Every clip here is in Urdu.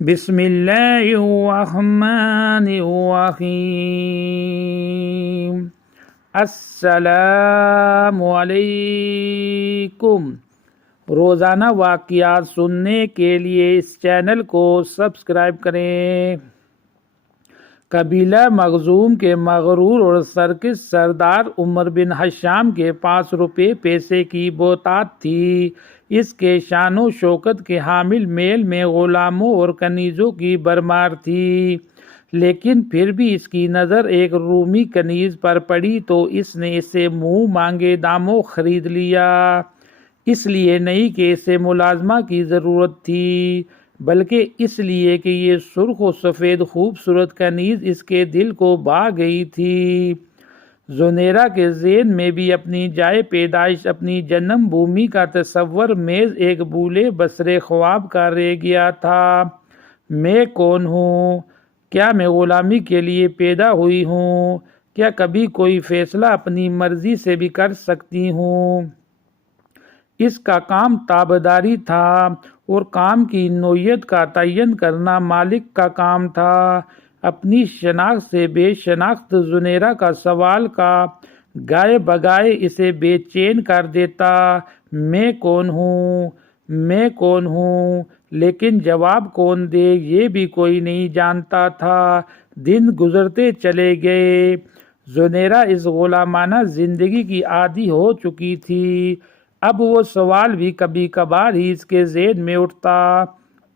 بسم اللہ الرحمن الرحیم۔ السلام علیکم۔ روزانہ واقعات سننے کے لیے اس چینل کو سبسکرائب کریں۔ قبیلہ مخزوم کے مغرور اور سرکش سردار عمر بن حشام کے پاس روپے پیسے کی بہتات تھی۔ اس کے شان و شوکت کے حامل میل میں غلاموں اور کنیزوں کی بھرمار تھی، لیکن پھر بھی اس کی نظر ایک رومی کنیز پر پڑی تو اس نے اسے منہ مانگے داموں خرید لیا۔ اس لیے نہیں کہ اسے ملازمہ کی ضرورت تھی، بلکہ اس لیے کہ یہ سرخ و سفید خوبصورت کنیز اس کے دل کو بھا گئی تھی۔ زنیرہ کے ذہن میں بھی اپنی جائے پیدائش، اپنی جنم بھومی کا تصور میز ایک بھولے بسرے خواب کا رہ گیا تھا۔ میں کون ہوں؟ کیا میں غلامی کے لیے پیدا ہوئی ہوں؟ کیا کبھی کوئی فیصلہ اپنی مرضی سے بھی کر سکتی ہوں؟ اس کا کام تابعداری تھا اور کام کی نوعیت کا تعین کرنا مالک کا کام تھا۔ اپنی شناخت سے بے شناخت زنیرہ کا سوال کا گائے بگائے اسے بے چین کر دیتا۔ میں کون ہوں؟ میں کون ہوں؟ لیکن جواب کون دے یہ بھی کوئی نہیں جانتا تھا۔ دن گزرتے چلے گئے۔ زنیرہ اس غلامانہ زندگی کی عادی ہو چکی تھی۔ اب وہ سوال بھی کبھی کبھار ہی اس کے ذہن میں اٹھتا۔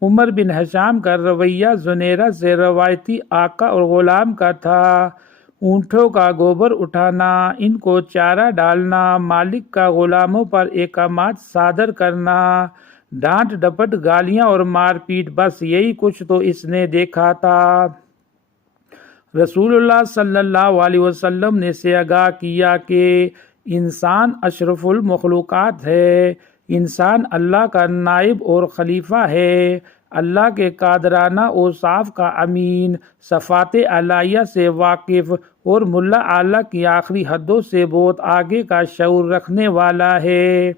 عمر بن حشام کا رویہ زنیرہ سے روایتی آقا اور غلام کا تھا۔ اونٹوں کا گوبر اٹھانا، ان کو چارہ ڈالنا، مالک کا غلاموں پر احکامات صادر کرنا، ڈانٹ ڈپٹ، گالیاں اور مار پیٹ، بس یہی کچھ تو اس نے دیکھا تھا۔ رسول اللہ صلی اللہ علیہ وسلم نے اسے آگاہ کیا کہ انسان اشرف المخلوقات ہے۔ انسان اللہ کا نائب اور خلیفہ ہے، اللہ کے قادرانہ اوصاف کا امین، صفات الہیہ سے واقف اور ملا اعلیٰ کی آخری حدوں سے بہت آگے کا شعور رکھنے والا ہے۔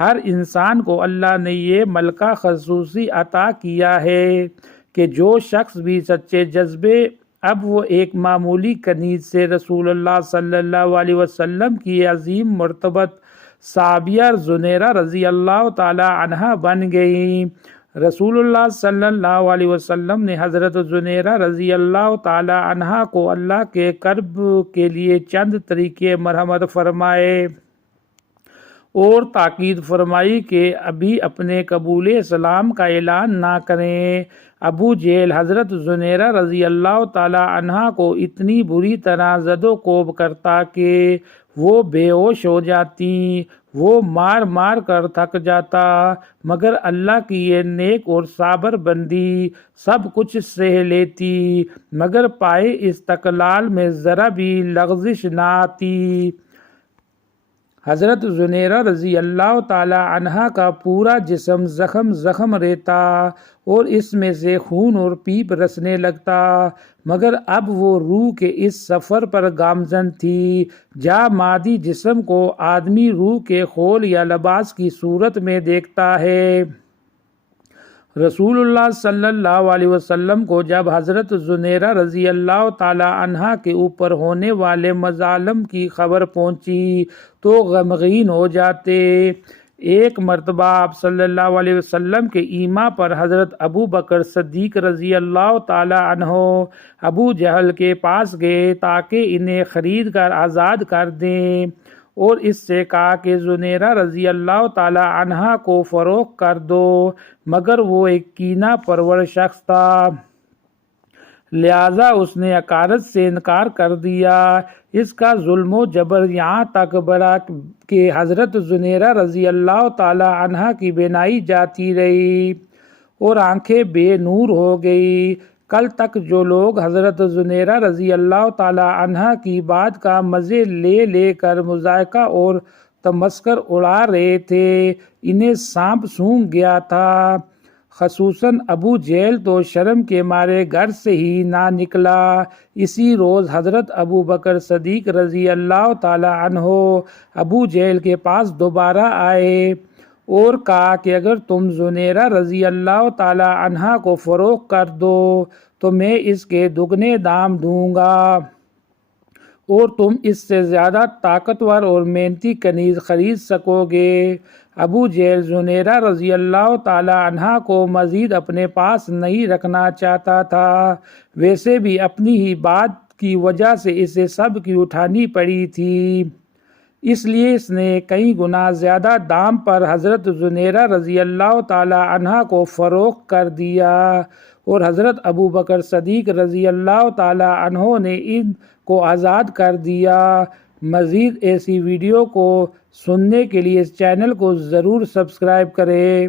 ہر انسان کو اللہ نے یہ ملکہ خصوصی عطا کیا ہے کہ جو شخص بھی سچے جذبے اب وہ ایک معمولی کنیز سے رسول اللہ صلی اللہ علیہ وسلم کی عظیم مرتبت صحابیہ زنیرہ رضی اللہ تعالی عنہا بن گئی۔ رسول اللہ صلی اللہ علیہ وسلم نے حضرت زنیرہ رضی اللہ تعالی عنہا کو اللہ کے قرب کے لیے چند طریقے مرحمت فرمائے اور تاکید فرمائی کہ ابھی اپنے قبول اسلام کا اعلان نہ کریں۔ ابو جہل حضرت زنیرہ رضی اللہ تعالی عنہا کو اتنی بری طرح زد و کوب کرتا کہ وہ بے ہوش ہو جاتی، وہ مار مار کر تھک جاتا، مگر اللہ کی یہ نیک اور صابر بندی سب کچھ سہ لیتی، مگر پائے استقلال میں ذرا بھی لغزش نہ آتی۔ حضرت زنیرہ رضی اللہ تعالی عنہا کا پورا جسم زخم رہتا اور اس میں سے خون اور پیپ رسنے لگتا، مگر اب وہ روح کے اس سفر پر گامزن تھی جہاں مادی جسم کو آدمی روح کے خول یا لباس کی صورت میں دیکھتا ہے۔ رسول اللہ صلی اللہ علیہ وسلم کو جب حضرت زنیرہ رضی اللہ تعالی عنہا کے اوپر ہونے والے مظالم کی خبر پہنچی تو غمگین ہو جاتے۔ ایک مرتبہ آپ صلی اللہ علیہ وسلم کے ایما پر حضرت ابو بکر صدیق رضی اللہ تعالی عنہ ابو جہل کے پاس گئے تاکہ انہیں خرید کر آزاد کر دیں اور اس سے کہا کہ زنیرہ رضی اللہ تعالی عنہا کو فروخت کر دو، مگر وہ ایک کینہ پرور شخص تھا، لہذا اس نے عقارت سے انکار کر دیا۔ اس کا ظلم و جبر یہاں تک بڑھا کہ حضرت زنیرہ رضی اللہ تعالی عنہا کی بینائی جاتی رہی اور آنکھیں بے نور ہو گئی۔ کل تک جو لوگ حضرت زنیرہ رضی اللہ تعالی عنہا کی بات کا مزے لے لے کر مذائقہ اور تمسخر اڑا رہے تھے، انہیں سانپ سونگھ گیا تھا۔ خصوصاً ابو جہل تو شرم کے مارے گھر سے ہی نہ نکلا۔ اسی روز حضرت ابو بکر صدیق رضی اللہ تعالی عنہ ابو جہل کے پاس دوبارہ آئے اور کہا کہ اگر تم زنیرہ رضی اللہ تعالی عنہا کو فروخت کر دو تو میں اس کے دگنے دام دوں گا اور تم اس سے زیادہ طاقتور اور محنتی کنیز خرید سکو گے۔ ابو جہل زنیرہ رضی اللہ تعالی عنہا کو مزید اپنے پاس نہیں رکھنا چاہتا تھا، ویسے بھی اپنی ہی بات کی وجہ سے اسے سب کی اٹھانی پڑی تھی، اس لیے اس نے کئی گنا زیادہ دام پر حضرت زنیرہ رضی اللہ تعالی عنہا کو فروخت کر دیا اور حضرت ابو بکر صدیق رضی اللہ تعالی عنہ نے ان کو آزاد کر دیا۔ مزید ایسی ویڈیو کو سننے کے لیے اس چینل کو ضرور سبسکرائب کریں۔